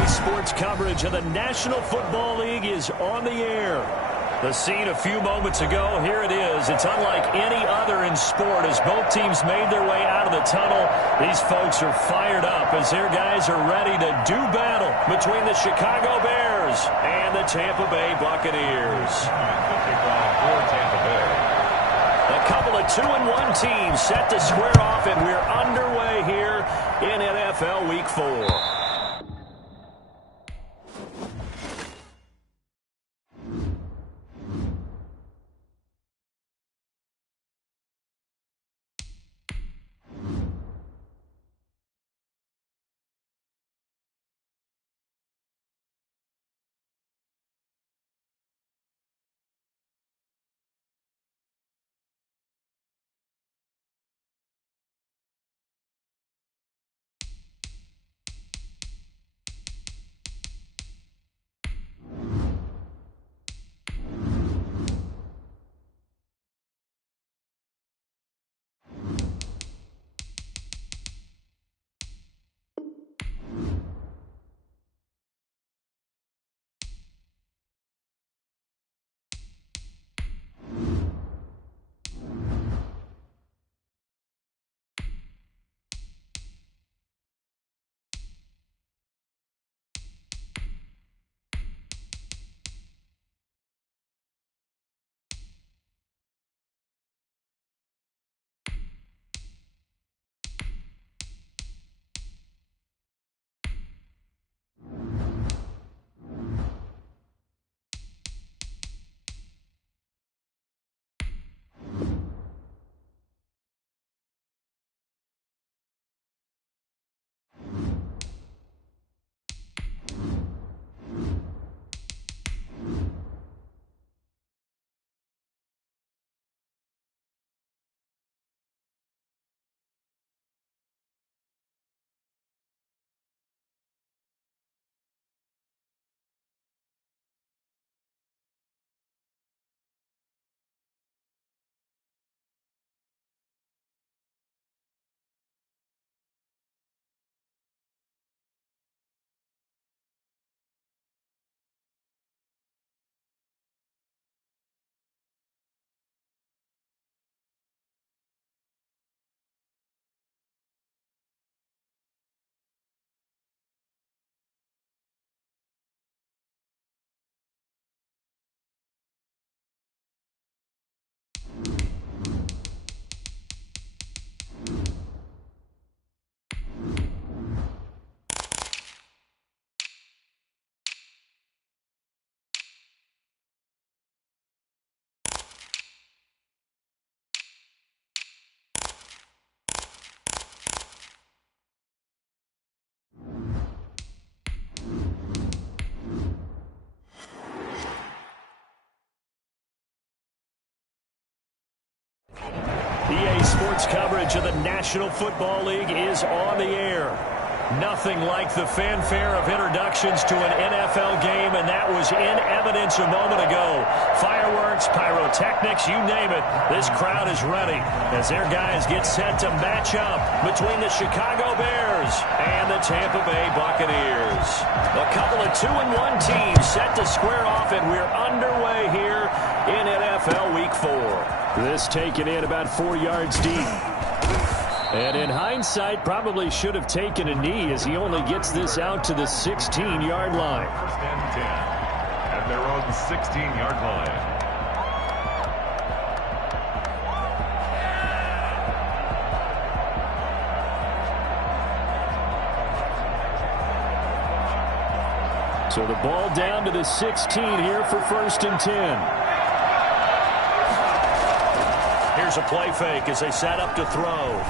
EA Sports coverage of the National Football League is on the air. The scene a few moments ago, here it is. It's unlike any other in sport as both teams made their way out of the tunnel. These folks are fired up as their guys are ready to do battle between the Chicago Bears and the Tampa Bay Buccaneers. A couple of 2-1 teams set to square off, and we're underway here in NFL Week 4. EA Sports coverage of the National Football League is on the air. Nothing like the fanfare of introductions to an NFL game, and that was in evidence a moment ago. Fireworks, pyrotechnics, you name it. This crowd is ready as their guys get set to match up between the Chicago Bears and the Tampa Bay Buccaneers. A couple of 2-1 teams set to square off, and we're underway here in NFL Week 4. This taken in about 4 yards deep. And in hindsight, probably should have taken a knee as he only gets this out to the 16-yard line. First and 10 at their own 16-yard line. So the ball down to the 16 here for first and 10. Here's a play fake as they set up to throw.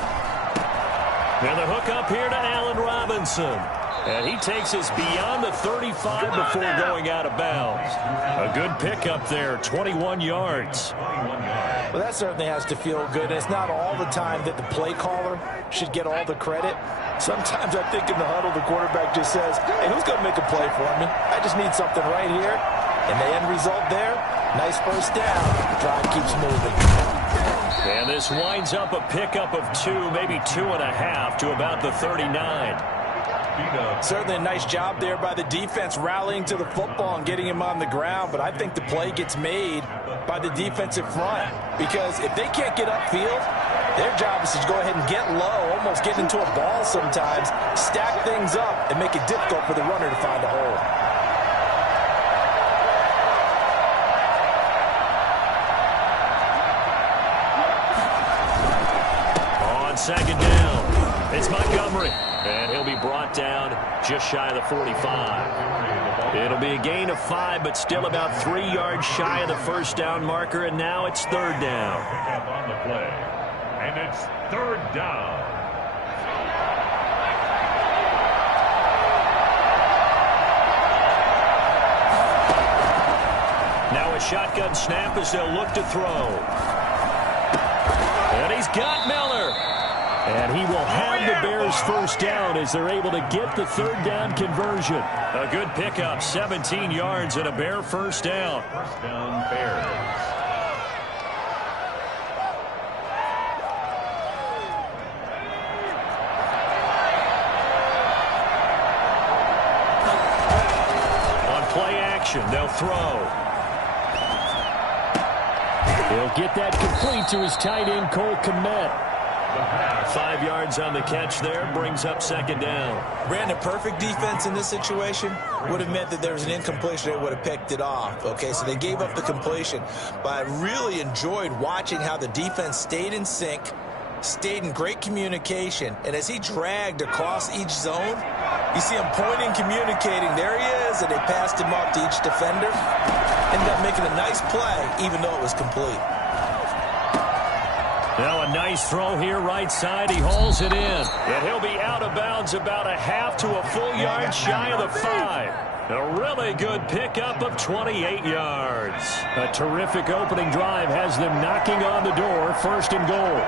And the hook up here to Allen Robinson. And he takes us beyond the 35 before going out of bounds. A good pickup there, 21 yards. Well, that certainly has to feel good. It's not all the time that the play caller should get all the credit. Sometimes I think in the huddle, the quarterback just says, hey, who's going to make a play for me? I just need something right here. And the end result there, nice first down. The drive keeps moving. And this winds up a pickup of 2, maybe 2.5 to about the 39. Certainly a nice job there by the defense rallying to the football and getting him on the ground, but I think the play gets made by the defensive front because if they can't get upfield, their job is to go ahead and get low, almost get into a ball sometimes, stack things up, and make it difficult for the runner to find a hole. On second down, it's Montgomery, and he'll be brought down just shy of the 45. It'll be a gain of 5, but still about 3 yards shy of the first down marker, and now it's third down. Pick up on the play, and it's third down. Now a shotgun snap as they'll look to throw. And he's got Miller. And he will have the Bears first down as they're able to get the third down conversion. A good pickup, 17 yards and a Bear first down. First down, Bears. On play action, they'll throw. He'll get that complete to his tight end, Cole Kmet. 5 yards on the catch there, brings up second down. Brandon, perfect defense in this situation would have meant that there was an incompletion. They would have picked it off. Okay, so they gave up the completion. But I really enjoyed watching how the defense stayed in sync, stayed in great communication. And as he dragged across each zone, you see him pointing, communicating. There he is, and they passed him off to each defender. Ended up making a nice play, even though it was complete. Now a nice throw here, right side. He hauls it in. And he'll be out of bounds about a half to a full yard shy of the 5. A really good pickup of 28 yards. A terrific opening drive has them knocking on the door, first and goal.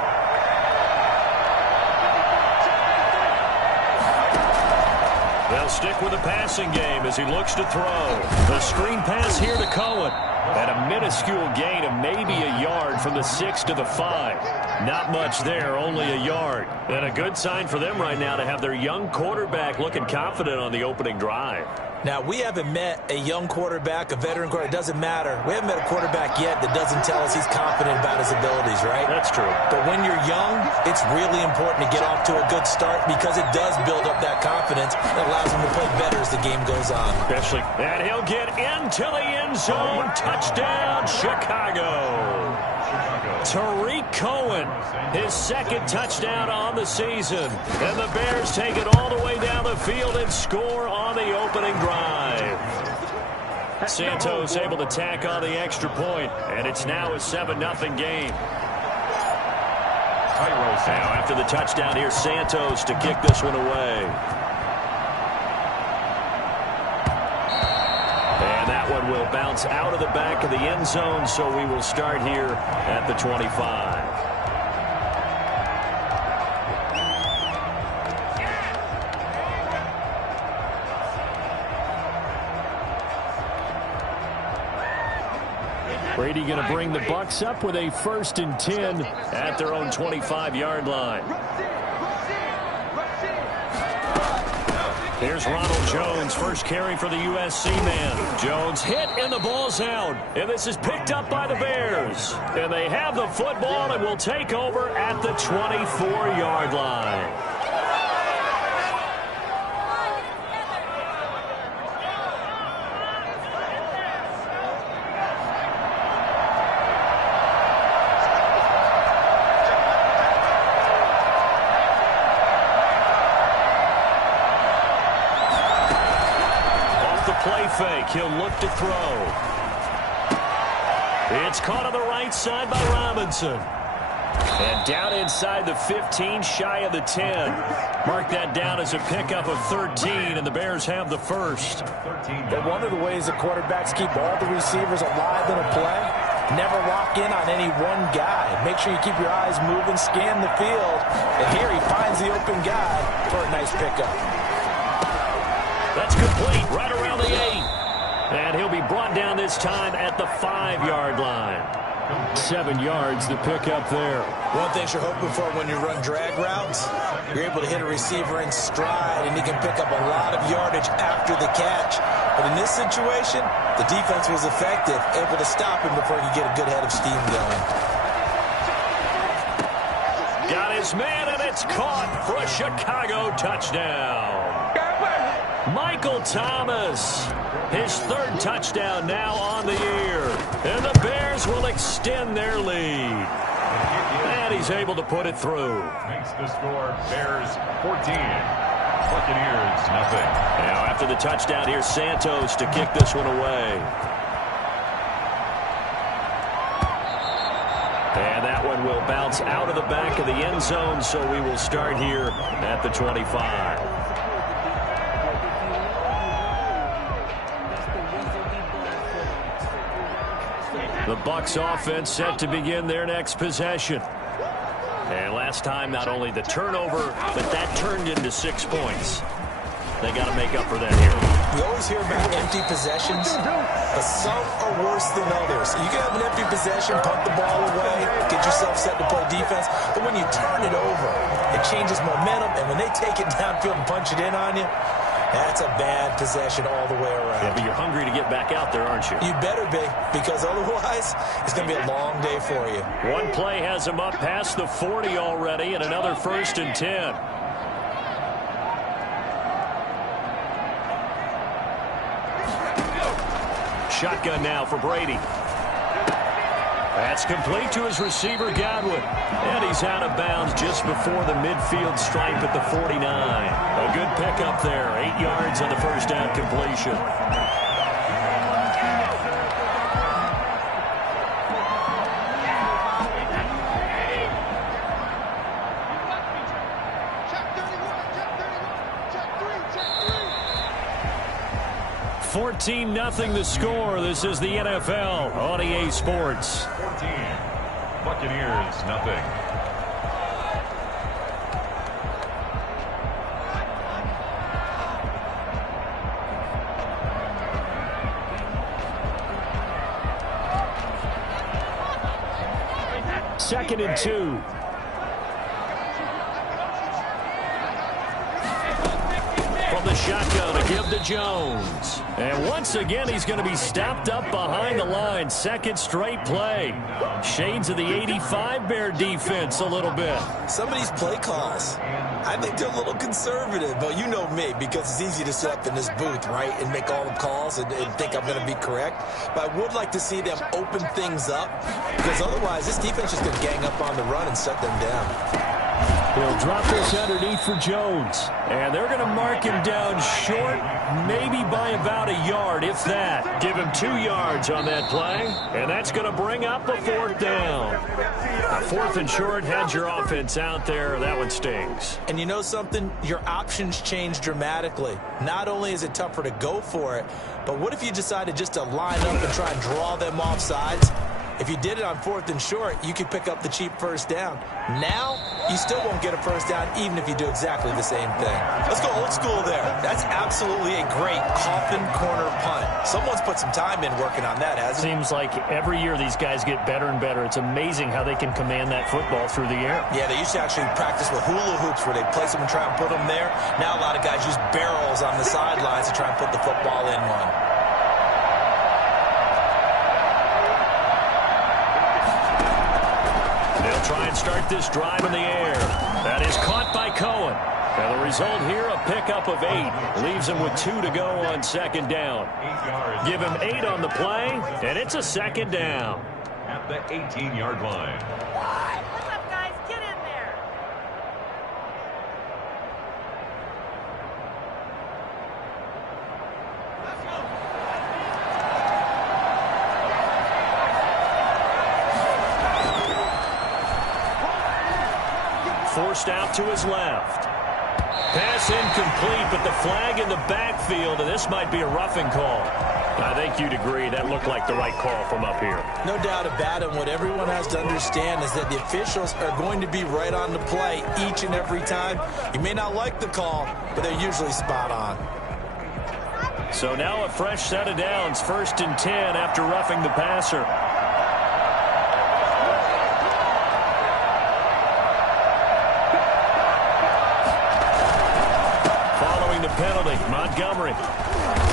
They'll stick with the passing game as he looks to throw. The screen pass here to Cohen. And a minuscule gain of maybe a yard from the 6 to the 5. Not much there, only a yard. And a good sign for them right now to have their young quarterback looking confident on the opening drive. Now, we haven't met a young quarterback, a veteran quarterback. It doesn't matter. We haven't met a quarterback yet that doesn't tell us he's confident about his abilities, right? That's true. But when you're young, it's really important to get off to a good start because it does build up that confidence that allows him to play better as the game goes on. Especially. And he'll get into the end zone. Touchdown, Chicago. Tariq Cohen, his second touchdown on the season. And the Bears take it all the way down the field and score on the opening drive. Santos able to tack on the extra point, and it's now a 7-0 game. Now after the touchdown here, Santos to kick this one away. And that one will bounce out of the back of the end zone, so we will start here at the 25. Brady going to bring the Bucs up with a 1st and 10 at their own 25-yard line. Here's Ronald Jones, first carry for the USC man. Jones hit and the ball's out. And this is picked up by the Bears. And they have the football and will take over at the 24-yard line. Play fake. He'll look to throw. It's caught on the right side by Robinson. And down inside the 15, shy of the 10. Mark that down as a pickup of 13, and the Bears have the first. But one of the ways the quarterbacks keep all the receivers alive in a play, never lock in on any one guy. Make sure you keep your eyes moving, scan the field. And here he finds the open guy for a nice pickup. That's complete, right around the 8. And he'll be brought down this time at the 5-yard line. 7 yards to pick up there. One thing you're hoping for when you run drag routes, you're able to hit a receiver in stride, and he can pick up a lot of yardage after the catch. But in this situation, the defense was effective, able to stop him before he could get a good head of steam going. Got his man, and it's caught for a Chicago touchdown. Michael Thomas, his 3rd touchdown now on the year. And the Bears will extend their lead. And he's able to put it through. Makes the score Bears 14. Buccaneers nothing. Now after the touchdown, here's Santos to kick this one away. And that one will bounce out of the back of the end zone, so we will start here at the 25. The Bucs offense set to begin their next possession. And last time, not only the turnover, but that turned into 6 points. They got to make up for that here. We always hear about empty possessions, but some are worse than others. You can have an empty possession, punt the ball away, get yourself set to play defense, but when you turn it over, it changes momentum, and when they take it downfield and punch it in on you, that's a bad possession all the way around. Yeah, but you're hungry to get back out there, aren't you? You better be, because otherwise it's going to be a long day for you. One play has him up past the 40 already, and another 1st and 10. Shotgun now for Brady. That's complete to his receiver, Godwin. And he's out of bounds just before the midfield stripe at the 49. A good pickup there. 8 yards on the first down completion. Nothing the score. This is the NFL on EA Sports. 14. Buccaneers nothing. Second and 2. From the shotgun to give to Jones. And once again, he's going to be stopped up behind the line. 2nd straight play. Shades of the 85 Bear defense a little bit. Some of these play calls, I think they're a little conservative, but you know me, because it's easy to sit up in this booth, right, and make all the calls and think I'm going to be correct. But I would like to see them open things up, because otherwise this defense is going to gang up on the run and shut them down. He'll drop this underneath for Jones. And they're going to mark him down short, maybe by about a yard, if that. Give him 2 yards on that play. And that's going to bring up a 4th down. A 4th and short, had your offense out there. That one stings. And you know something? Your options change dramatically. Not only is it tougher to go for it, but what if you decided just to line up and try and draw them off sides? If you did it on 4th and short, you could pick up the cheap 1st down. Now, you still won't get a 1st down even if you do exactly the same thing. Let's go old school there. That's absolutely a great coffin corner punt. Someone's put some time in working on that, hasn't it? Seems like every year these guys get better and better. It's amazing how they can command that football through the air. Yeah, they used to actually practice with hula hoops where they place them and try and put them there. Now a lot of guys use barrels on the sidelines to try and put the football in one. Try and start this drive in the air. That is caught by Cohen. And the result here, a pickup of 8. Leaves him with 2 to go on 2nd down. Give him 8 on the play, and it's a 2nd down. At the 18-yard line. What's up, guys? Get in there. Forced out to his left. Pass incomplete, but the flag in the backfield, and this might be a roughing call. I think you'd agree that looked like the right call from up here. No doubt about it. What everyone has to understand is that the officials are going to be right on the play each and every time. You may not like the call, but they're usually spot on. So now a fresh set of downs, 1st and 10 after roughing the passer. penalty. Montgomery.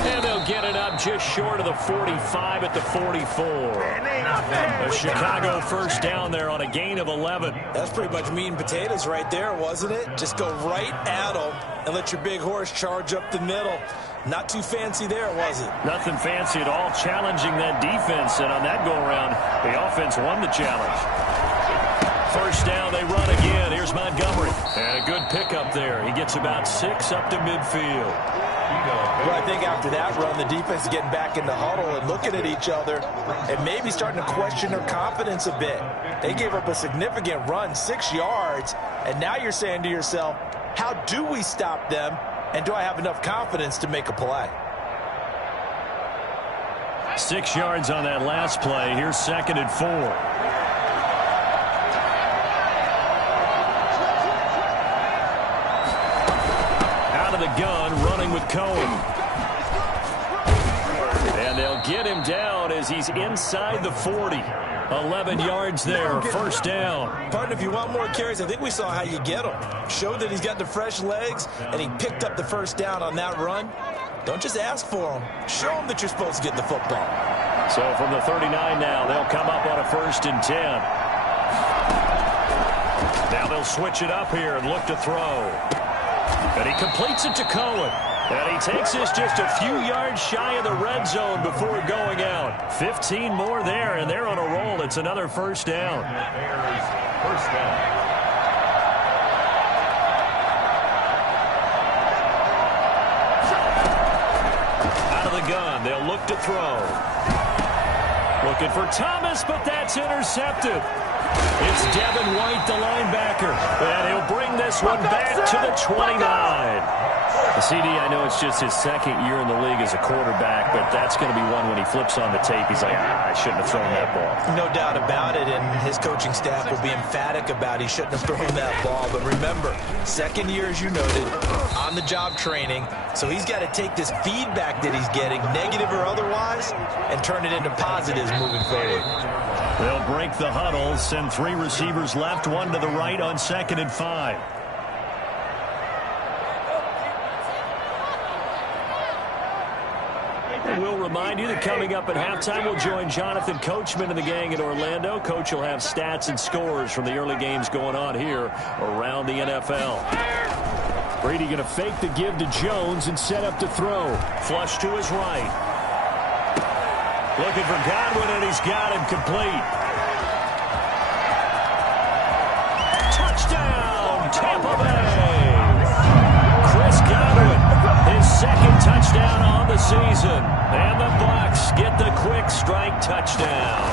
And they'll get it up just short of the 45 at the 44. A Chicago first down there on a gain of 11. That's pretty much meat and potatoes right there, wasn't it? Just go right at them and let your big horse charge up the middle. Not too fancy there, was it? Nothing fancy at all, challenging that defense. And on that go-around, the offense won the challenge. First down, they run again. Here's Montgomery. And a good pickup there. He gets about 6 up to midfield. Well, I think after that run, the defense is getting back in the huddle and looking at each other and maybe starting to question their confidence a bit. They gave up a significant run, 6 yards, and now you're saying to yourself, how do we stop them, and do I have enough confidence to make a play? 6 yards on that last play. Here's 2nd and 4. The gun, running with Cohen. And they'll get him down as he's inside the 40. 11 yards there, first down. Partner, if you want more carries, I think we saw how you get him. Showed that he's got the fresh legs, and he picked up the first down on that run. Don't just ask for him. Show him that you're supposed to get the football. So from the 39 now, they'll come up on a 1st and 10. Now they'll switch it up here and look to throw. And he completes it to Cohen. And he takes this just a few yards shy of the red zone before going out. 15 more there, and they're on a roll. It's another first down. First down. Out of the gun, they'll look to throw. Looking for Thomas, but that's intercepted. It's Devin White, the linebacker, and he'll bring this one back to the 29. CD, I know it's just his 2nd year in the league as a quarterback, but that's going to be one when he flips on the tape. He's like, I shouldn't have thrown that ball. No doubt about it, and his coaching staff will be emphatic about he shouldn't have thrown that ball. But remember, 2nd year, as you noted, on-the-job training, so he's got to take this feedback that he's getting, negative or otherwise, and turn it into positives moving forward. They'll break the huddle, send 3 receivers left, 1 to the right on 2nd and 5. We'll remind you that coming up at halftime, we'll join Jonathan Coachman and the gang in Orlando. Coach will have stats and scores from the early games going on here around the NFL. Brady going to fake the give to Jones and set up to throw. Flush to his right. Looking for Godwin, and he's got him complete. Touchdown, Tampa Bay. Chris Godwin, his 2nd touchdown on the season. And the Bucs get the quick strike touchdown.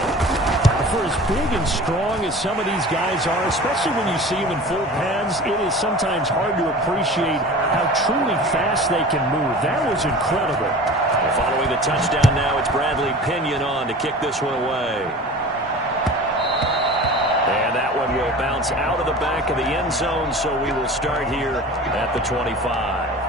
For as big and strong as some of these guys are, especially when you see them in full pads, it is sometimes hard to appreciate how truly fast they can move. That was incredible. Following the touchdown now, it's Bradley Pinion on to kick this one away. And that one will bounce out of the back of the end zone, so we will start here at the 25.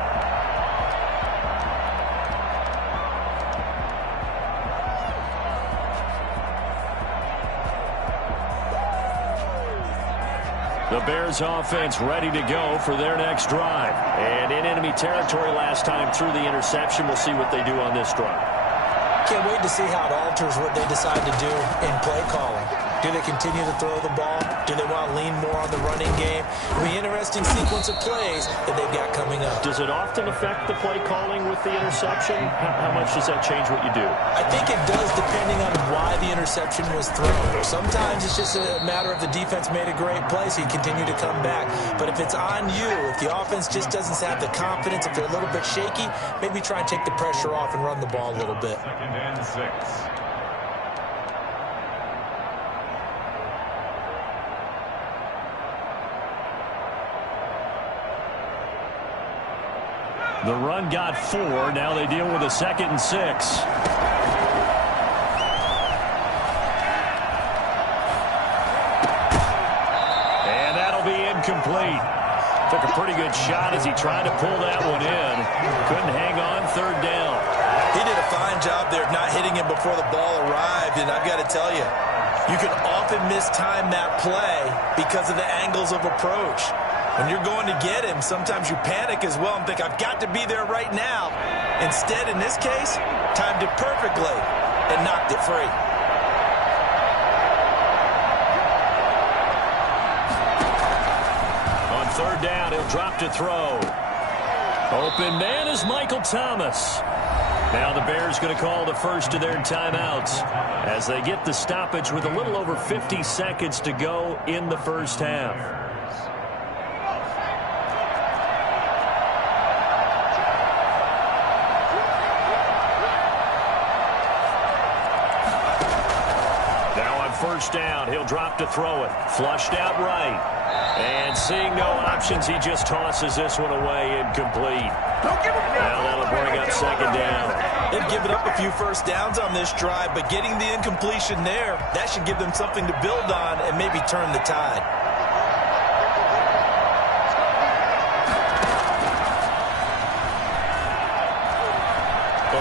The Bears offense ready to go for their next drive. And in enemy territory last time through the interception. We'll see what they do on this drive. Can't wait to see how it alters what they decide to do in play calling. Do they continue to throw the ball? Do they want to lean more on the running game? It'll be an interesting sequence of plays that they've got coming up. Does it often affect the play calling with the interception? How much does that change what you do? I think it does, depending on why the interception was thrown. Sometimes it's just a matter of the defense made a great play, so you continue to come back. But if it's on you, if the offense just doesn't have the confidence, if they're a little bit shaky, maybe try and take the pressure off and run the ball a little bit. 2nd and 6. The run got 4. Now they deal with a 2nd and 6. And that'll be incomplete. Took a pretty good shot as he tried to pull that one in. Couldn't hang on, 3rd down. He did a fine job there of not hitting him before the ball arrived, and I've got to tell you, you can often mistime that play because of the angles of approach. When you're going to get him, sometimes you panic as well and think, I've got to be there right now. Instead, in this case, timed it perfectly and knocked it free. On third down, he'll drop to throw. Open man is Michael Thomas. Now the Bears going to call the first of their timeouts as they get the stoppage with a little over 50 seconds to go in the first half. Now on first down, he'll drop to throw it. Flushed out right. And seeing no options, he just tosses this one away incomplete. Now that'll bring up second down. They've given up a few first downs on this drive, but getting the incompletion there, that should give them something to build on and maybe turn the tide.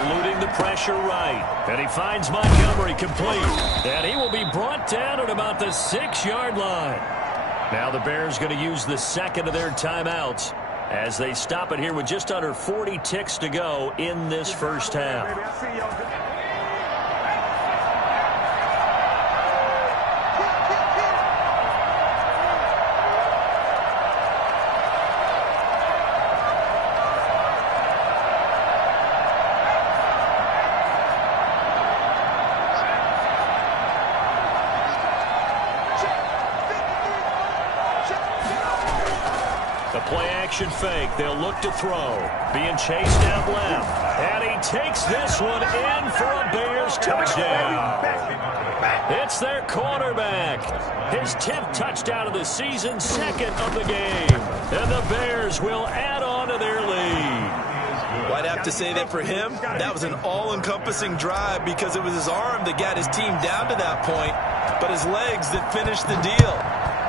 Eluding the pressure right. And he finds Montgomery complete. And he will be brought down at about the 6-yard line. Now the Bears going to use the second of their timeouts as they stop it here with just under 40 ticks to go in this first half. Play-action fake. They'll look to throw. Being chased out left. And he takes this one in for a Bears touchdown. It's their quarterback. His 10th touchdown of the season, second of the game. And the Bears will add on to their lead. Well, I'd have to say that for him, that was an all-encompassing drive because it was his arm that got his team down to that point, but his legs that finished the deal.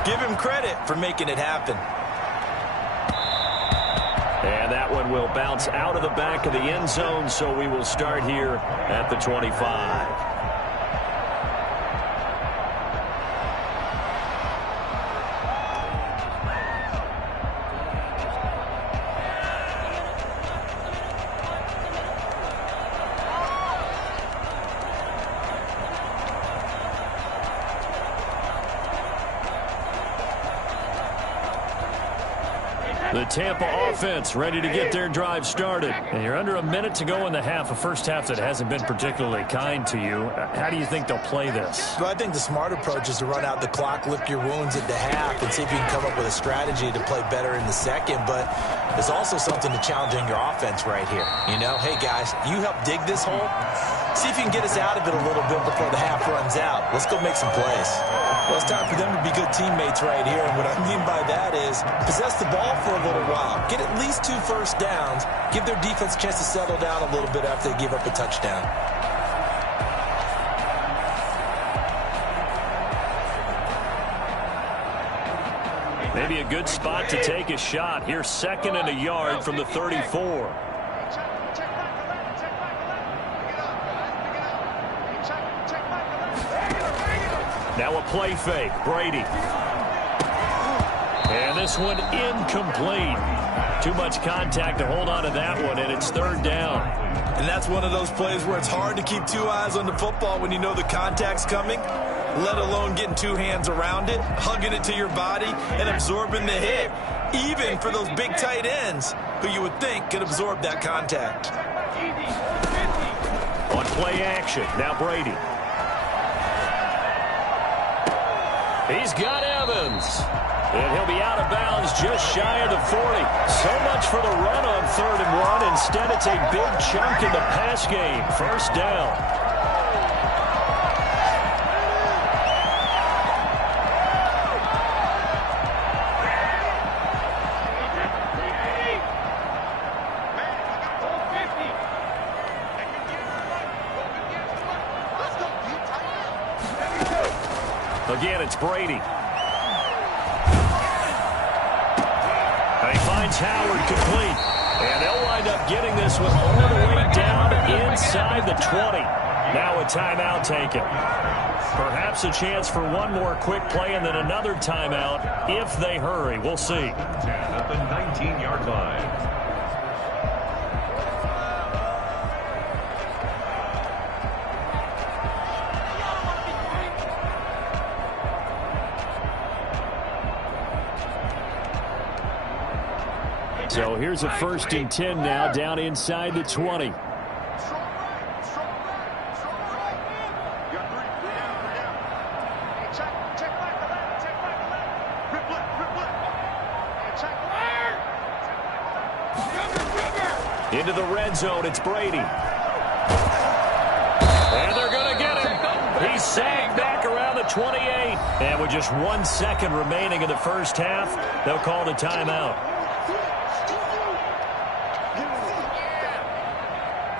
Give him credit for making it happen. And that one will bounce out of the back of the end zone, so we will start here at the 25. The Tampa offense ready to get their drive started. And you're under a minute to go in the half, a first half that hasn't been particularly kind to you. How do you think they'll play this? Well, I think the smart approach is to run out the clock, lick your wounds at the half, and see if you can come up with a strategy to play better in the second. But there's also something to challenging your offense right here. You know, hey, guys, you help dig this hole. See if you can get us out of it a little bit before the half runs out. Let's go make some plays. Well, it's time for them to be good teammates right here. And what I mean by that is possess the ball for a little while. Get at least 2 first downs. Give their defense a chance to settle down a little bit after they give up a touchdown. Maybe a good spot to take a shot. Here, 2nd and a yard from the 34. Now a play fake. Brady. And this one incomplete. Too much contact to hold on to that one, and it's 3rd down. And that's one of those plays where it's hard to keep 2 eyes on the football when you know the contact's coming, let alone getting 2 hands around it, hugging it to your body, and absorbing the hit, even for those big tight ends who you would think could absorb that contact. On play action, now Brady. He's got Evans. And he'll be out of bounds just shy of the 40. So much for the run on 3rd and 1. Instead, it's a big chunk in the pass game. 1st down. Again, it's Brady. And he finds Howard complete. And they'll wind up getting this one all the way down inside the 20. Now a timeout taken. Perhaps a chance for one more quick play and then another timeout if they hurry. We'll see. 10 at the 19-yard line. So here's a 1st and 10 now down inside the 20. Into the red zone, it's Brady. And they're going to get him. He's sagged back around the 28. And with just 1 second remaining in the first half, they'll call the timeout.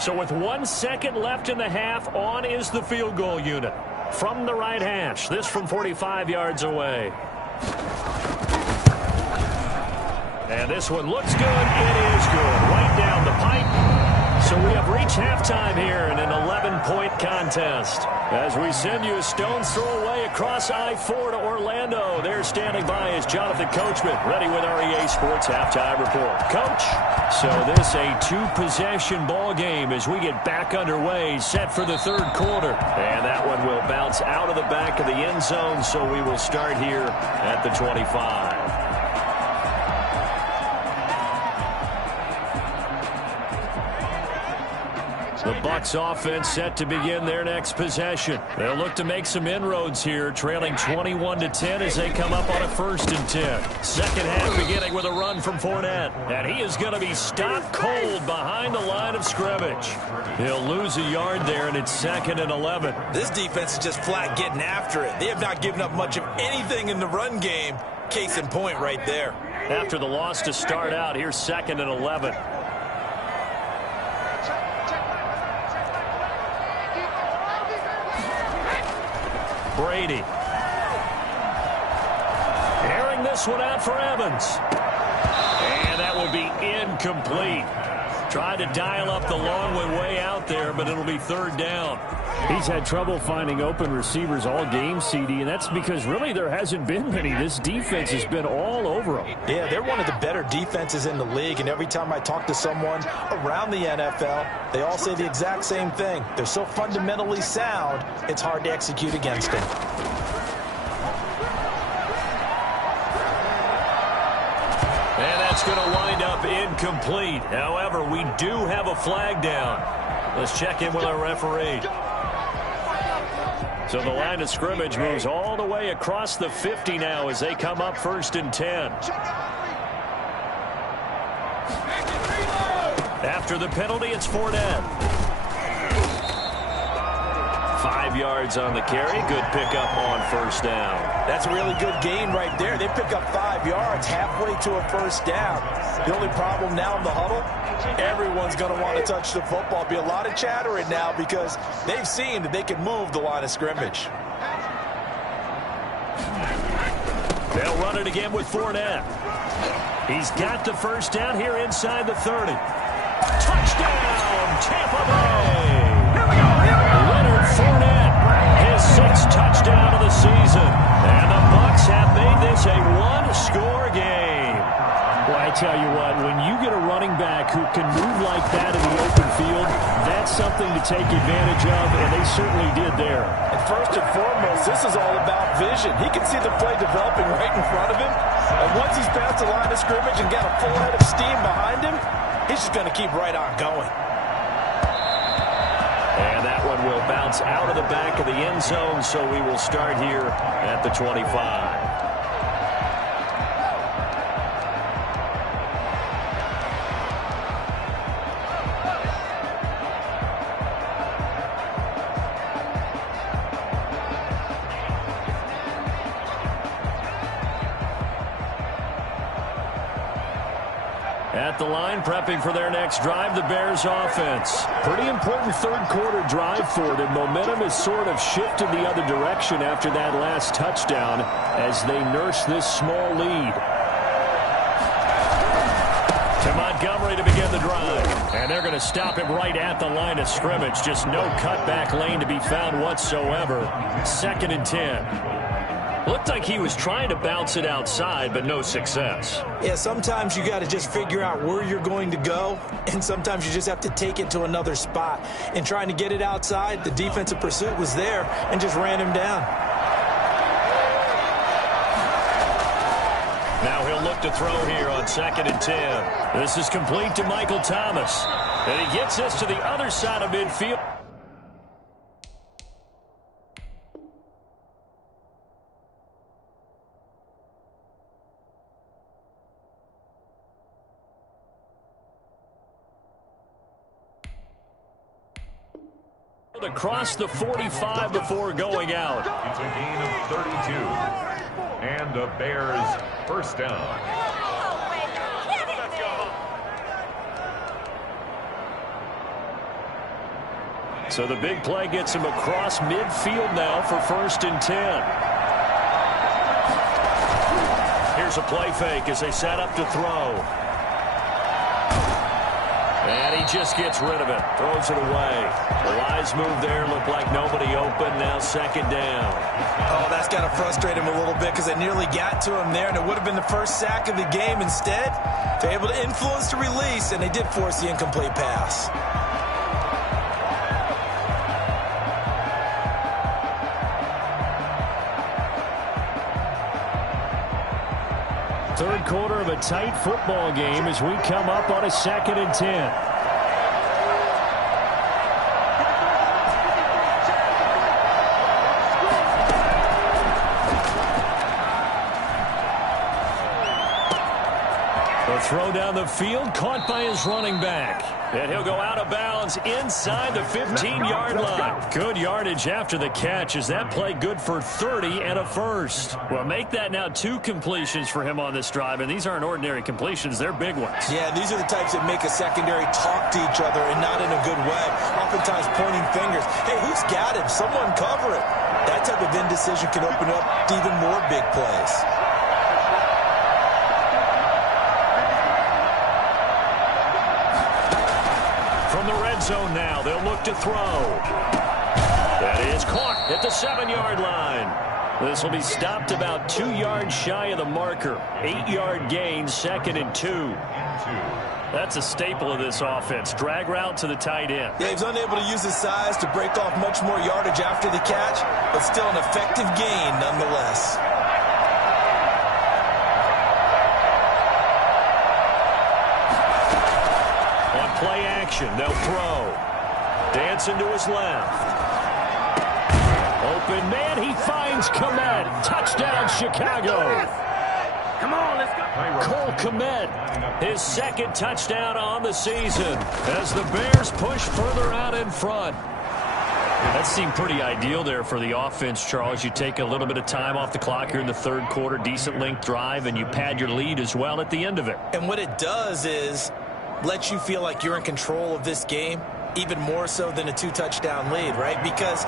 So with 1 second left in the half, on is the field goal unit. From the right hash, this from 45 yards away. And this one looks good. It is good. Right down the pipe. So we have reached halftime here in an 11-point contest. As we send you a stone's throw away across I-4 to Orlando. There standing by is Jonathan Coachman, ready with our EA Sports Halftime Report. Coach, so this a 2-possession ball game as we get back underway, set for the third quarter. And that one will bounce out of the back of the end zone, so we will start here at the 25. The Bucs offense set to begin their next possession. They'll look to make some inroads here, trailing 21-10 as they come up on a 1st and 10. Second half beginning with a run from Fournette. And he is going to be stopped cold behind the line of scrimmage. He'll lose a yard there, and it's 2nd and 11. This defense is just flat getting after it. They have not given up much of anything in the run game. Case in point right there. After the loss to start out, here's 2nd and 11. Brady. Airing this one out for Evans. And that will be incomplete. Tried to dial up the long way out there, but it'll be 3rd down. He's had trouble finding open receivers all game, CD, and that's because really there hasn't been many. This defense has been all over them. Yeah, they're one of the better defenses in the league, and every time I talk to someone around the NFL, they all say the exact same thing. They're so fundamentally sound, it's hard to execute against them. And that's going to wind up incomplete. However, we do have a flag down. Let's check in with our referee. So the line of scrimmage moves all the way across the 50 now as they come up 1st and 10. After the penalty, it's Fournette. 5 yards on the carry. Good pickup on 1st down. That's a really good gain right there. They pick up 5 yards halfway to a 1st down. The only problem now in the huddle, everyone's going to want to touch the football. Be a lot of chattering now because they've seen that they can move the line of scrimmage. They'll run it again with Fournette. He's got the 1st down here inside the 30. Touchdown, Tampa Bay! Leonard Fournette, his 6th touchdown of the season. And the Bucs have made this a 1-score game. Well, I tell you what, when you get a running back who can move like that in the open field, that's something to take advantage of, and they certainly did there. And first and foremost, this is all about vision. He can see the play developing right in front of him, and once he's past the line of scrimmage and got a full head of steam behind him, he's just going to keep right on going. And that one will bounce out of the back of the end zone, so we will start here at the 25. At the line, prepping for their next drive, the Bears offense. Pretty important third quarter drive for them. Momentum has sort of shifted the other direction after that last touchdown as they nurse this small lead. To Montgomery to begin the drive. And they're going to stop him right at the line of scrimmage. Just no cutback lane to be found whatsoever. 2nd and 10. Looked like he was trying to bounce it outside, but no success. Yeah, sometimes you got to just figure out where you're going to go, and sometimes you just have to take it to another spot. And trying to get it outside, the defensive pursuit was there and just ran him down. Now he'll look to throw here on 2nd and 10. This is complete to Michael Thomas. And he gets this to the other side of midfield. Across the 45 before going out. It's a gain of 32. And the Bears first down. So the big play gets him across midfield now for 1st and 10. Here's a play fake as they set up to throw. And he just gets rid of it. Throws it away. The wise move there. Looked like nobody open. Now 2nd down. Oh, that's got to frustrate him a little bit because they nearly got to him there, and it would have been the first sack of the game. Instead, they're able to influence the release, and they did force the incomplete pass. Third quarter of a tight football game as we come up on a 2nd and 10. The throw down the field, caught by his running back. And he'll go out of bounds inside the 15-yard line. Good yardage after the catch. Is that play good for 30 and a first? Well, make that now 2 completions for him on this drive, and these aren't ordinary completions. They're big ones. Yeah, these are the types that make a secondary talk to each other and not in a good way. Oftentimes pointing fingers. Hey, who's got him? Someone cover it. That type of indecision can open up to even more big plays. From the red zone now, they'll look to throw. That is caught at the 7-yard line. This will be stopped about 2 yards shy of the marker. 8-yard gain, 2nd and 2. That's a staple of this offense. Drag route to the tight end. Yeah, he's unable to use his size to break off much more yardage after the catch, but still an effective gain nonetheless. Play action. They'll throw. Dancing to his left. Open man. He finds Kmet. Touchdown, Chicago. Come on, let's go. Cole Kmet, his 2nd touchdown on the season as the Bears push further out in front. That seemed pretty ideal there for the offense, Charles. You take a little bit of time off the clock here in the 3rd quarter, decent length drive, and you pad your lead as well at the end of it. And what it does is let you feel like you're in control of this game, even more so than a 2-touchdown lead, right? Because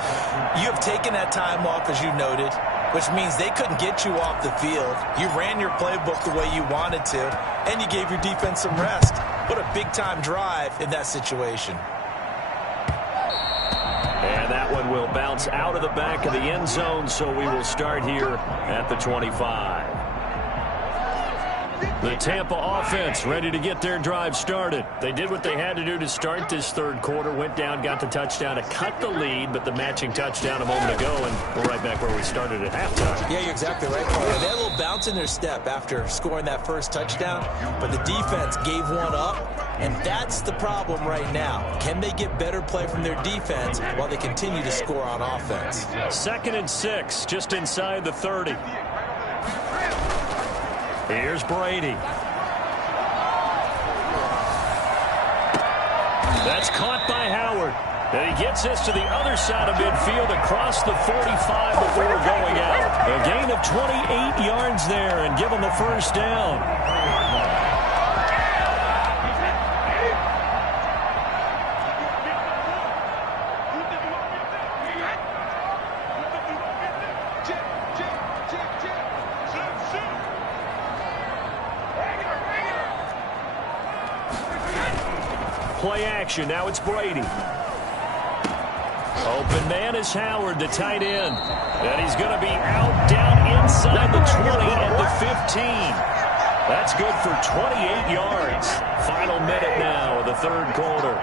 you have taken that time off, as you noted, which means they couldn't get you off the field. You ran your playbook the way you wanted to, and you gave your defense some rest. What a big-time drive in that situation. And that one will bounce out of the back of the end zone, so we will start here at the 25. The Tampa offense ready to get their drive started. They did what they had to do to start this 3rd quarter. Went down, got the touchdown to cut the lead, but the matching touchdown a moment ago, and we're right back where we started at halftime. Yeah, you're exactly right, Paul. They had a little bounce in their step after scoring that first touchdown, but the defense gave one up, and that's the problem right now. Can they get better play from their defense while they continue to score on offense? 2nd and 6, just inside the 30. Here's Brady. That's caught by Howard. And he gets this to the other side of midfield across the 45 before going out. A gain of 28 yards there and give him the first down. play action. Now it's Brady. Open man is Howard, the tight end. And he's going to be out down inside the 20 at the 15. That's good for 28 yards. Final minute now of the third quarter.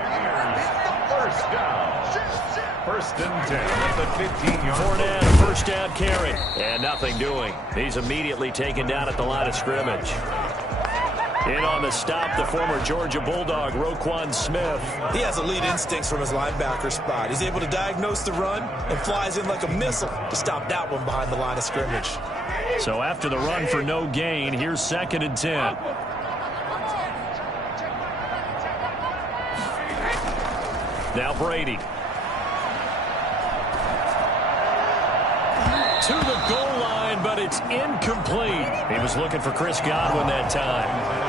First down. First and 10 at the 15-yard line. Fournette, a first down carry. And nothing doing. He's immediately taken down at the line of scrimmage. In on the stop, the former Georgia Bulldog, Roquan Smith. He has elite instincts from his linebacker spot. He's able to diagnose the run and flies in like a missile to stop that one behind the line of scrimmage. So after the run for no gain, here's 2nd and 10. Now Brady. To the goal line, but it's incomplete. He was looking for Chris Godwin that time.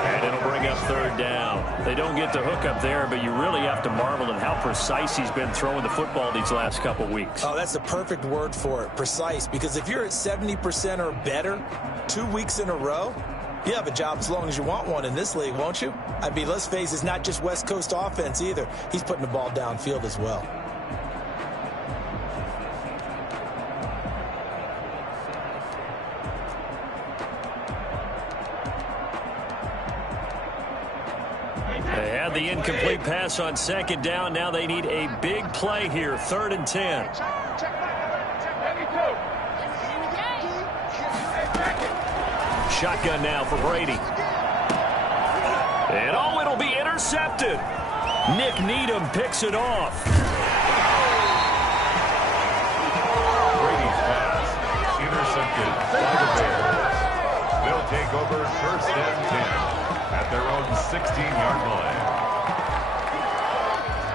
And it'll bring up 3rd down. They don't get the hook up there, but you really have to marvel at how precise he's been throwing the football these last couple weeks. Oh, that's the perfect word for it, precise. Because if you're at 70% or better 2 weeks in a row, you have a job as long as you want one in this league, won't you? I mean, let's face it, it's not just West Coast offense either. He's putting the ball downfield as well. They had the incomplete pass on 2nd down. Now they need a big play here. 3rd and 10. Shotgun now for Brady. And oh, it'll be intercepted. Nick Needham picks it off. Brady's pass intercepted by the Bears. They'll take over 1st and 10 at their own 16-yard line.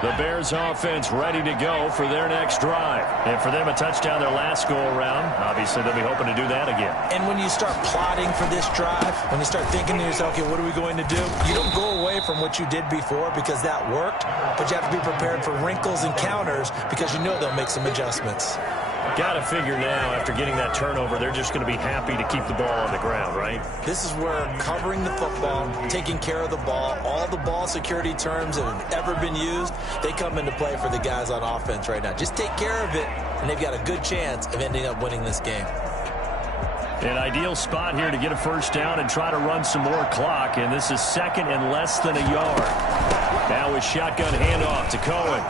The Bears offense ready to go for their next drive. And for them, a touchdown their last go-around. Obviously, they'll be hoping to do that again. And when you start plotting for this drive, when you start thinking to yourself, okay, what are we going to do? You don't go away from what you did before because that worked, but you have to be prepared for wrinkles and counters because you know they'll make some adjustments. Got to figure now, after getting that turnover, they're just going to be happy to keep the ball on the ground, right? This is where covering the football, taking care of the ball, all the ball security terms that have ever been used, they come into play for the guys on offense right now. Just take care of it, and they've got a good chance of ending up winning this game. An ideal spot here to get a first down and try to run some more clock, and this is 2nd and less than a yard. Now a shotgun handoff to Cohen.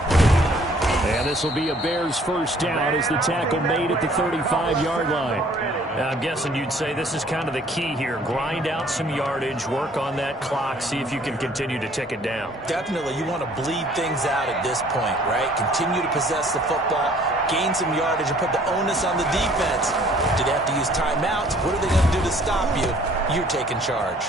And this will be a Bears first down as the tackle made at the 35-yard line. Now, I'm guessing you'd say this is kind of the key here. Grind out some yardage, work on that clock, see if you can continue to tick it down. Definitely, you want to bleed things out at this point, right? Continue to possess the football, gain some yardage, and put the onus on the defense. Do they have to use timeouts? What are they going to do to stop you? You're taking charge.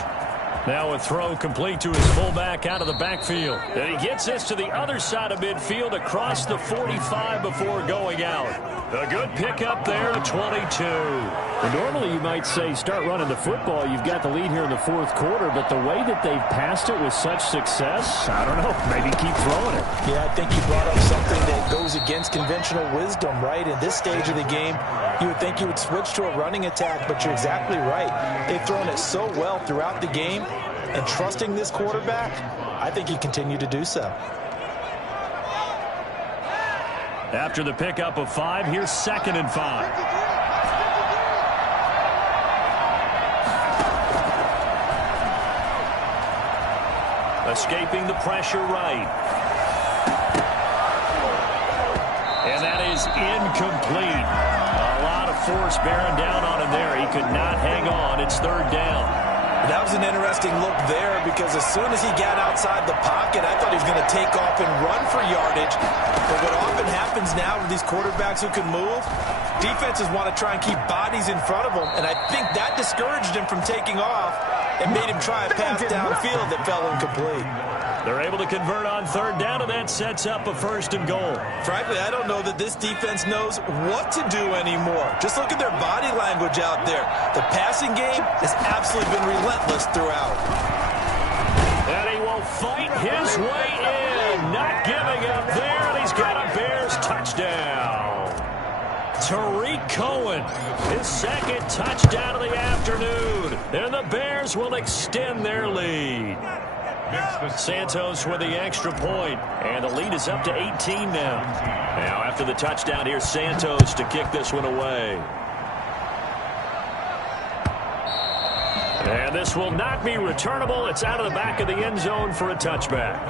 Now a throw complete to his fullback out of the backfield. And he gets this to the other side of midfield across the 45 before going out. A good pickup there at 22. And normally you might say start running the football. You've got the lead here in the 4th quarter, but the way that they've passed it with such success, I don't know, maybe keep throwing it. Yeah, I think you brought up something that goes against conventional wisdom, right? In this stage of the game, you would think you would switch to a running attack, but you're exactly right. They've thrown it so well throughout the game, and trusting this quarterback, I think you continue to do so. After the pickup of 5, here's 2nd and 5. Escaping the pressure right. And that is incomplete. A lot of force bearing down on him there. He could not hang on. It's 3rd down. That was an interesting look there because as soon as he got outside the pocket, I thought he was going to take off and run for yardage. But what often happens now with these quarterbacks who can move, defenses want to try and keep bodies in front of them, and I think that discouraged him from taking off and made him try a pass downfield that fell incomplete. They're able to convert on 3rd down, and that sets up a 1st and goal. Frankly, I don't know that this defense knows what to do anymore. Just look at their body language out there. The passing game has absolutely been relentless throughout. And he will fight his way in, not giving up there, and he's got a Bears touchdown. Tariq Cohen, his 2nd touchdown of the afternoon, and the Bears will extend their lead. Santos with the extra point, and the lead is up to 18 now. Now after the touchdown, here's Santos to kick this one away. And this will not be returnable. It's out of the back of the end zone for a touchback.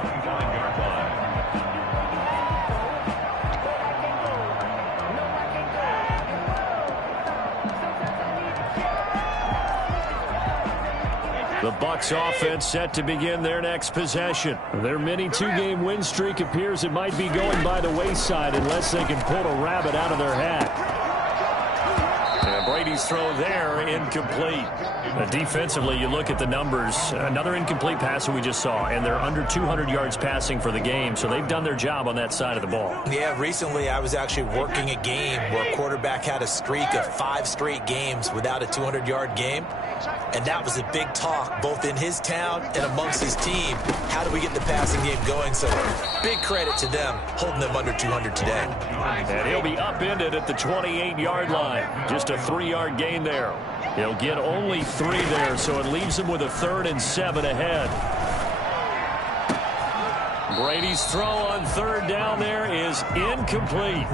The Bucs offense set to begin their next possession. Their mini two-game win streak appears it might be going by the wayside unless they can pull a rabbit out of their hat. And Brady's throw there, incomplete. Defensively, you look at the numbers. Another incomplete pass that we just saw, and they're under 200 yards passing for the game, so they've done their job on that side of the ball. Yeah, recently I was actually working a game where a quarterback had a streak of 5 straight games without a 200-yard game, and that was a big talk both in his town and amongst his team. How do we get the passing game going? So big credit to them holding them under 200 today. And he'll be upended at the 28-yard line. Just a 3-yard gain there. He'll get only 3 there, so it leaves him with a 3rd and 7 ahead. Brady's throw on 3rd down there is incomplete.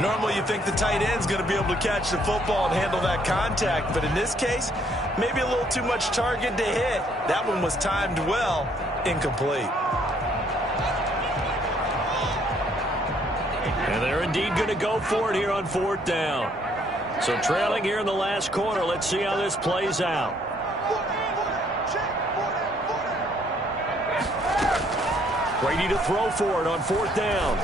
Normally you think the tight end's going to be able to catch the football and handle that contact, but in this case, maybe a little too much target to hit. That one was timed well, incomplete. And they're indeed going to go for it here on 4th down. So trailing here in the last quarter, let's see how this plays out. Brady to throw for it on 4th down.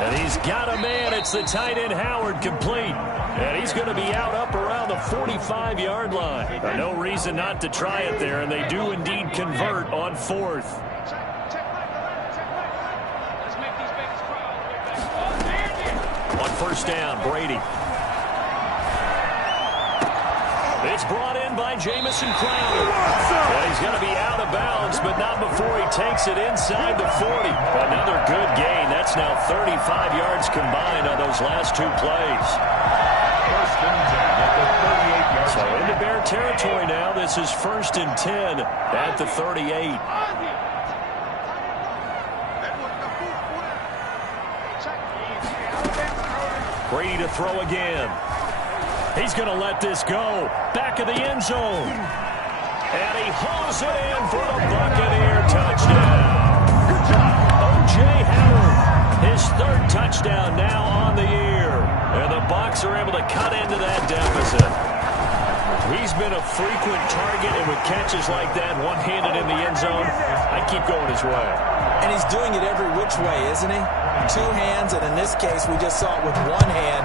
And he's got a man. It's the tight end Howard, complete. And he's going to be out up around the 45-yard line. No reason not to try it there, and they do indeed convert on 4th. On 1st down, Brady. It's brought in by Jamison Crowder. And he's going to be out of bounds, but not before he takes it inside the 40. Another good gain. That's now 35 yards combined on those last 2 plays. So into Bear territory now. This is 1st and 10 at the 38. Brady to throw again. He's going to let this go. Back of the end zone. And he hauls it in for the Buccaneer touchdown. O.J. Howard, his 3rd touchdown now on the year. And the Bucs are able to cut into that deficit. He's been a frequent target, and with catches like that, one-handed in the end zone, I keep going his way. And he's doing it every which way, isn't he? 2 hands, and in this case, we just saw it with 1 hand.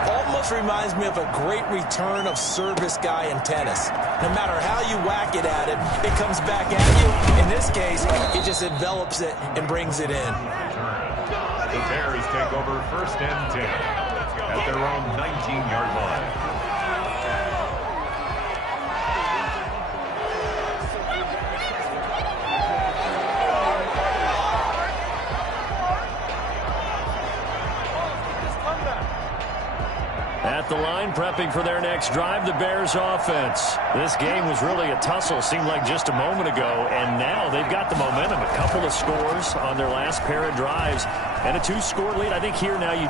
Almost reminds me of a great return of service guy in tennis. No matter how you whack it at him, it comes back at you. In this case, it just envelops it and brings it in. The Bears take over 1st and 10 at their own 19-yard line. At the line, prepping for their next drive, the Bears offense. This game was really a tussle, seemed like just a moment ago, and now they've got the momentum. A couple of scores on their last pair of drives, and a 2-score lead. I think here now you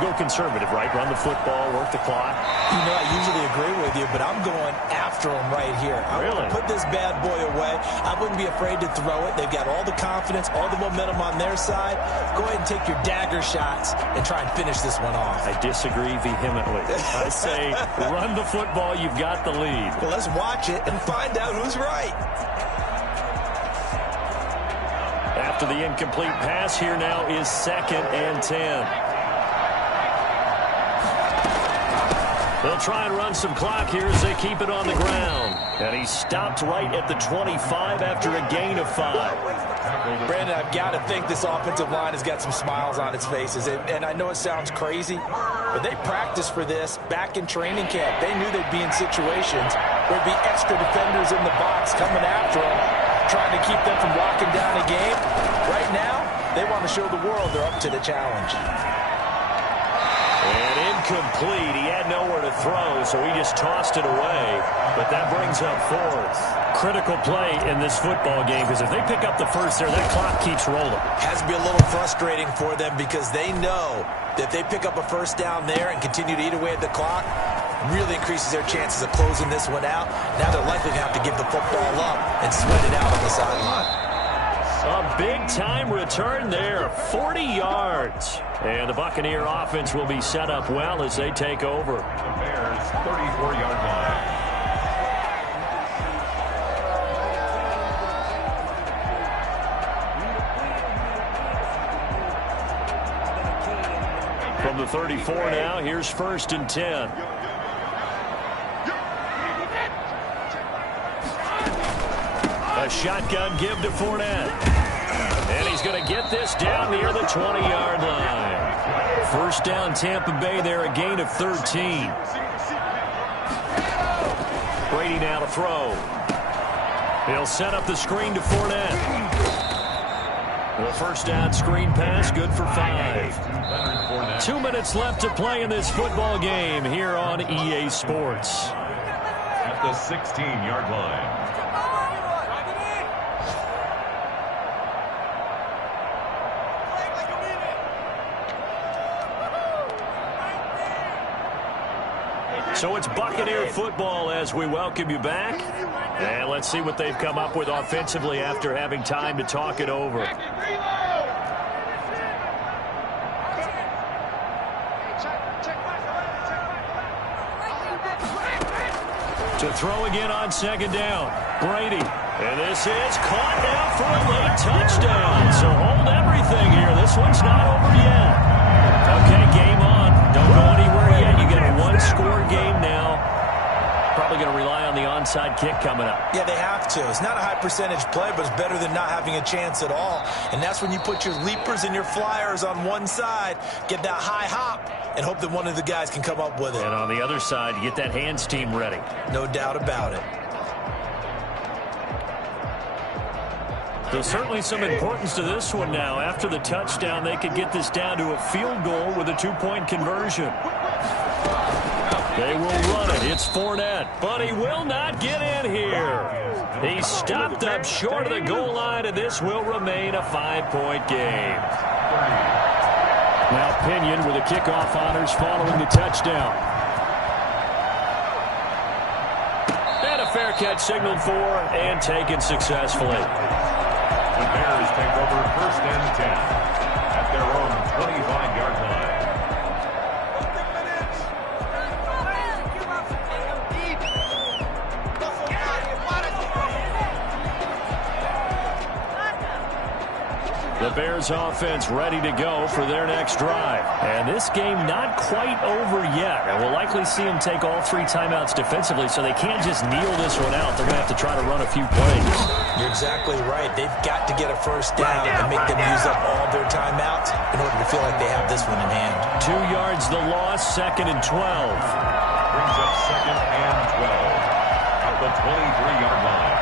go conservative, right? Run the football, work the clock. You know, I usually agree with you, but I'm going after him right here. I want to put this bad boy away. I wouldn't be afraid to throw it. They've got all the confidence, all the momentum on their side. Go ahead and take your dagger shots and try and finish this one off. I disagree vehemently. I say run the football. You've got the lead. Well, let's watch it and find out who's right. After the incomplete pass, here now is 2nd and 10. They'll try and run some clock here as they keep it on the ground. And he stopped right at the 25 after a gain of 5. Brandon, I've got to think this offensive line has got some smiles on its faces. And I know it sounds crazy, but they practiced for this back in training camp. They knew they'd be in situations where there'd be extra defenders in the box coming after them, trying to keep them from locking down a game. Right now, they want to show the world they're up to the challenge. And incomplete. He had nowhere to throw, so he just tossed it away. But that brings up fourth. Critical play in this football game, because if they pick up the first there, that clock keeps rolling. Has to be a little frustrating for them because they know that if they pick up a first down there and continue to eat away at the clock, really increases their chances of closing this one out. Now they're likely to have to give the football up and sweat it out on the sideline. A big-time return there, 40 yards. And the Buccaneer offense will be set up well as they take over. The Bears' 34-yard line. From the 34 now, here's 1st and 10. A shotgun give to Fournette. And he's going to get this down near the 20-yard line. First down, Tampa Bay there, a gain of 13. Brady now to throw. He'll set up the screen to Fournette. The first down screen pass, good for 5. 2 minutes left to play in this football game here on EA Sports. At the 16-yard line. So it's Buccaneer football as we welcome you back. And let's see what they've come up with offensively after having time to talk it over. To throw again on 2nd down. Brady. And this is caught now for a late touchdown. So hold everything here. This one's not over yet. Okay, game on. Don't go anywhere yet. You get a one-score game now. Probably going to rely on the onside kick coming up. Yeah, they have to. It's not a high percentage play, but it's better than not having a chance at all. And that's when you put your leapers and your flyers on one side, get that high hop, and hope that one of the guys can come up with it. And on the other side, you get that hands team ready. No doubt about it. There's certainly some importance to this one now. After the touchdown, they could get this down to a field goal with a 2-point conversion. They will run it. It's Fournette, but he will not get in here. He's stopped up short of the goal line, and this will remain a 5-point game. Now Pinion with the kickoff honors following the touchdown. And a fair catch signaled for and taken successfully. The Bears take over 1st and 10 at their own 25-yard line. The Bears offense ready to go for their next drive. And this game not quite over yet. And we'll likely see them take all 3 timeouts defensively, so they can't just kneel this one out. They're going to have to try to run a few plays. You're exactly right. They've got to get a first down and make them use up all their timeouts in order to feel like they have this one in hand. 2 yards the loss, 2nd and 12. Brings up 2nd and 12 at the 23-yard line.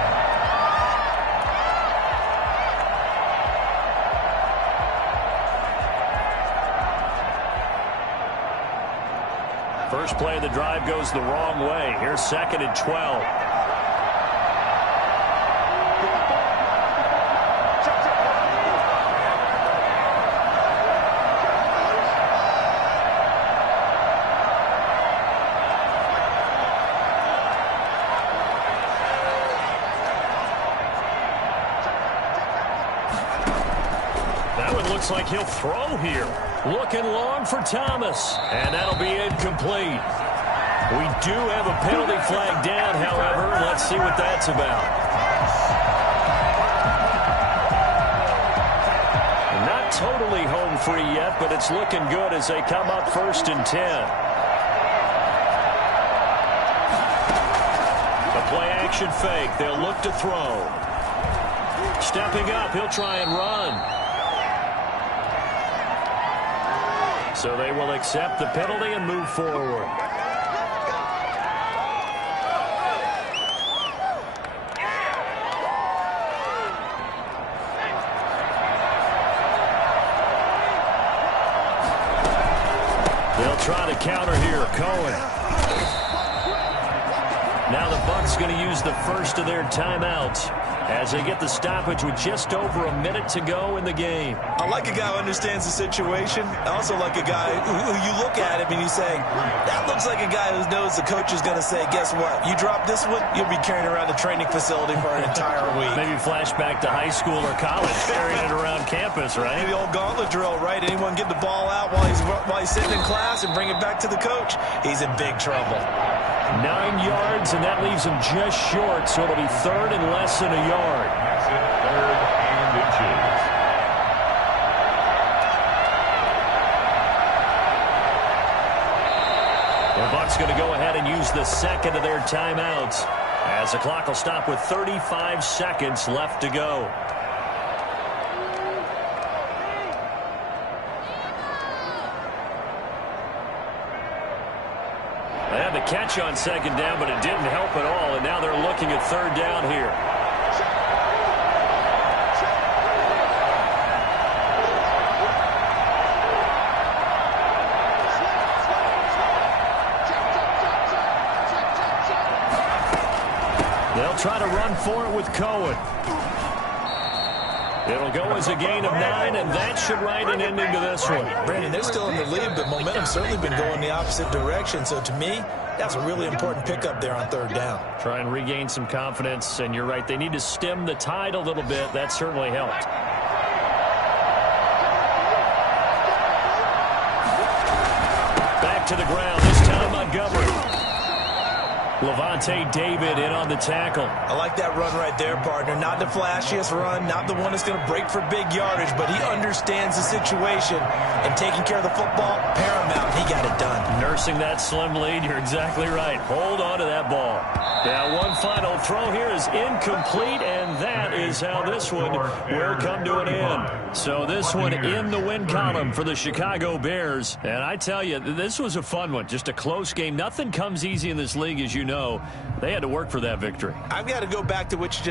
First play of the drive goes the wrong way. Here's 2nd and 12. That one looks like he'll throw here. Looking long for Thomas, and that'll be incomplete. We do have a penalty flag down, however. Let's see what that's about. Not totally home free yet, but it's looking good as they come up 1st and 10. The play action fake. They'll look to throw. Stepping up, he'll try and run. So they will accept the penalty and move forward. They'll try to counter here. Cohen. Now the Bucs going to use the first of their timeouts as they get the stoppage with just over a minute to go in the game. I like a guy who understands the situation. I also like a guy who you look at him and you say, that looks like a guy who knows the coach is going to say, guess what? You drop this one, you'll be carrying around the training facility for an entire week. Maybe flashback to high school or college, carrying it around campus, right? The old gauntlet drill, right? Anyone get the ball out while he's sitting in class and bring it back to the coach, he's in big trouble. 9 yards, and that leaves him just short, so it'll be third and less than a yard. That's it, third and inches. The Bucs going to go ahead and use the second of their timeouts as the clock will stop with 35 seconds left to go. They had the catch on second down, but it didn't help at all, and now they're looking at third down here. They'll try to run for it with Cohen. It'll go as a gain of 9, and that should write an ending to this one. Brandon, they're still in the lead, but momentum's certainly been going the opposite direction. So to me, that's a really important pickup there on third down. Try and regain some confidence, and you're right. They need to stem the tide a little bit. That certainly helped. Back to the ground, this time Montgomery. Levante David in on the tackle. I like that run right there, partner. Not the flashiest run, not the one that's going to break for big yardage, but he understands the situation, and taking care of the football, paramount. He got it done. Nursing that slim lead, you're exactly right. Hold on to that ball. Now one final throw here is incomplete, and that is how this one will come to an end. So this one in the win column for the Chicago Bears. And I tell you, this was a fun one. Just a close game. Nothing comes easy in this league, as you know. They had to work for that victory. I've got to go back to what you just